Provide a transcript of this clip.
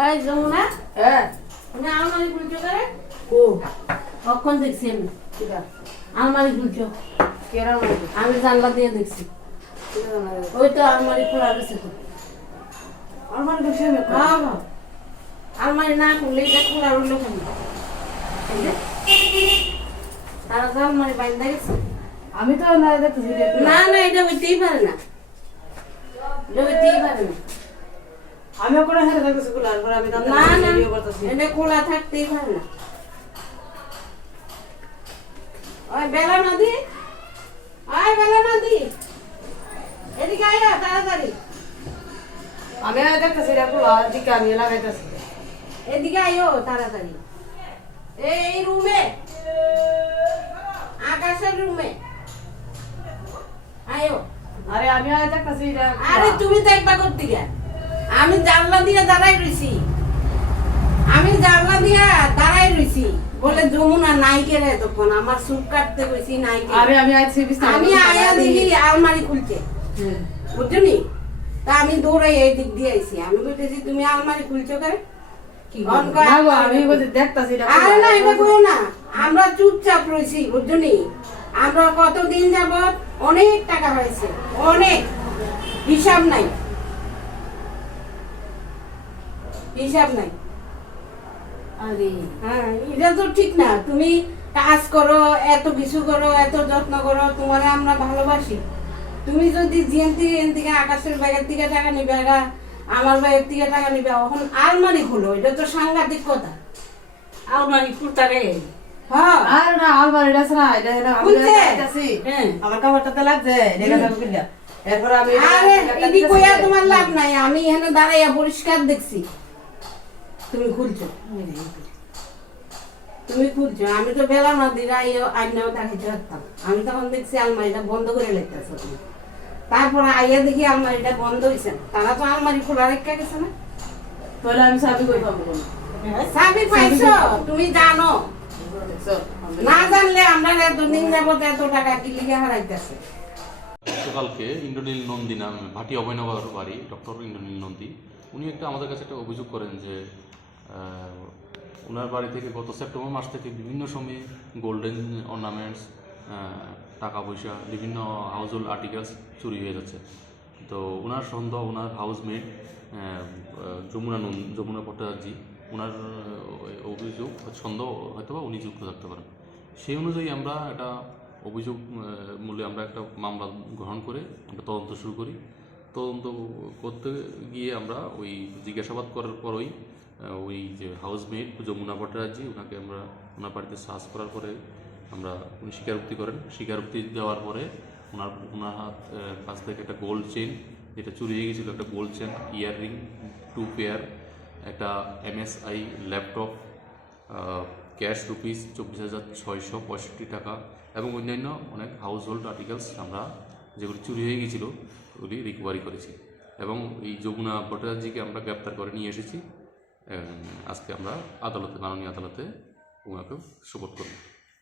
এই যমুনা, হ্যাঁ তুমি আলমারি খুলছো করে? ও কখন দেখছি আমি কিরা আলমারি খুলছো? কেরা মানে আমি জানলা দিয়ে দেখছি। ওই তো আলমারি খোলা রয়েছে তো। আমার কাছে আমি হ্যাঁ হ্যাঁ, আলমারি না খুললে এটা খোলা রইল কেন? এই যে, তারা তো আলমারি বাইন্দা গেছে। আমি তো না দেখতেছি না না, এটা হইতেই পারে না, এটা হইতেই পারে না। আমি ওখানে হেরে দেখতেছি গুলার পর আমি দাদা না না, ভিডিও করতেছি এটা খোলা থাকতেই পারে না। ওই বেলা নদী, ওই বেলা নদী, এদিকে আয় তাড়াতাড়ি, আমি দেখতেছি এটা গুলার দিকে আমি লাগাইতেছি এদিকে আয়ো তাড়াতাড়ি। এই রুমে, আকাশের রুমে আয়ো। আরে আমি দেখতেছি এটা আরে তুমি দেখবা করতে গিয়া? আমি জানলা দিয়ে দাঁড়াই রইছি, আমি জানলা দিয়ে দাঁড়াই রইছি বলে যমুনা নাইকে রে, তখন আমার চুপ কাটতে কইছি নাইকে। আরে আমি আইছি বিস্তার আমি আয়া দেখি আলমারি খুলছে, বুঝছনি? তা আমি দৌড়াই এই দিক দিয়ে আইছি, আমি কইতেছি তুমি আলমারি খুলছো কেন? কি না গো আমি বলতে দেখতাছি এটা আরে না, এটা কইও না, আমরা চুপচাপ রইছি, বুঝছনি? আমরা কতদিন যাবত অনেক টাকা হয়েছে, অনেক, হিসাব নাই, হিসাব নাই। আরে হ্যাঁ, এটা তো ঠিক না। তুমি কাজ করো, এত কিছু করো, এত যত্ন করো, তোমারে আমরা ভালোবাসি। তুমি যদি জিএন থেকে আকাশের ব্যাগের থেকে টাকা নিবে, আমার ব্যাগের থেকে টাকা নিবে, এখন আলমারি খুলো, এটা তো সাংঘাতিক কথা। আলমারি খুলতা রে হ্যাঁ, আর না আলমারি আছে না এটা আমি খুলছে? দেখতাছি হ্যাঁ। আমার কাপড়টাতে লাগছে দেখা যাবে কিলা এরপর আমি আরে এদি কইয়া তোমার লাভ নাই, আমি এখানে দাঁড়াইয়া পরিষ্কার দেখছি। তুমি খুলছো, তুমি খুলছো, আমি তো বেলা না দিরা আইনাও দেখাইতে পারতাম। আমি তখন দেখছি আলমারিটা বন্ধ করে লেগতেছে তুমি। তারপরে আইয়া দেখি আলমারিটা বন্ধ হয়েছে, তারা তো আলমারি খোলা রেখে গেছে না। তাহলে আমি চাবি কই পাবো কোন চাবি পাইছো, তুমি জানো, না জানলে আমরা এতদিন যাবত এত টাকা কি লিখে হারাইতেছে। গতকালকে ইন্দ্রনীল নন্দী নাম ভাটি অভয়নগর বাড়ি ডক্টর ইন্দ্রনীল নন্দী উনি আমাদের কাছে একটা অভিযোগ করেন যে ওনার বাড়ি থেকে গত সেপ্টেম্বর মাস থেকে বিভিন্ন সময়ে গোল্ডেন অর্নামেন্টস, টাকা পয়সা, বিভিন্ন হাউসহোল্ড আর্টিকেলস চুরি হয়ে যাচ্ছে। তো ওনার সন্দেহ ওনার হাউসমেট যমুনা ভট্টাচার্যী, ওনার অভিযোগ সন্দেহ হয়তো বা উনি যুক্ত থাকতে পারেন। সেই অনুযায়ী আমরা একটা অভিযোগ মূল্যে আমরা একটা মামলা গ্রহণ করে আমরা তদন্ত শুরু করি। তদন্ত করতে গিয়ে আমরা ওই জিজ্ঞাসাবাদ করার পরই ওই যে হাউসমেট যমুনা ভট্টাচার্যী ওনাকে আমরা ওনার বাড়িতে সার্চ করার পরে আমরা উনি স্বীকারোক্তি করেন। স্বীকারোক্তি দেওয়ার পরে ওনার কাছ থেকে একটা গোল্ড চেন, যেটা চুরি হয়ে গেছিলো, একটা গোল্ড চেন, ইয়াররিং 2 পেয়ার, একটা MSI ল্যাপটপ, ক্যাশ রুপিস 24,665 টাকা এবং অন্যান্য অনেক হাউস হোল্ড আর্টিকেলস আমরা যেগুলি চুরি হয়ে গিয়েছিলো ওগুলি রিকভারি করেছি এবং এই যমুনা ভট্টাচার্যীকে আমরা গ্রেপ্তার করে নিয়ে এসেছি। আজকে আমরা আদালতে, মাননীয় আদালতে ওনাকে সুপোর্ট করব।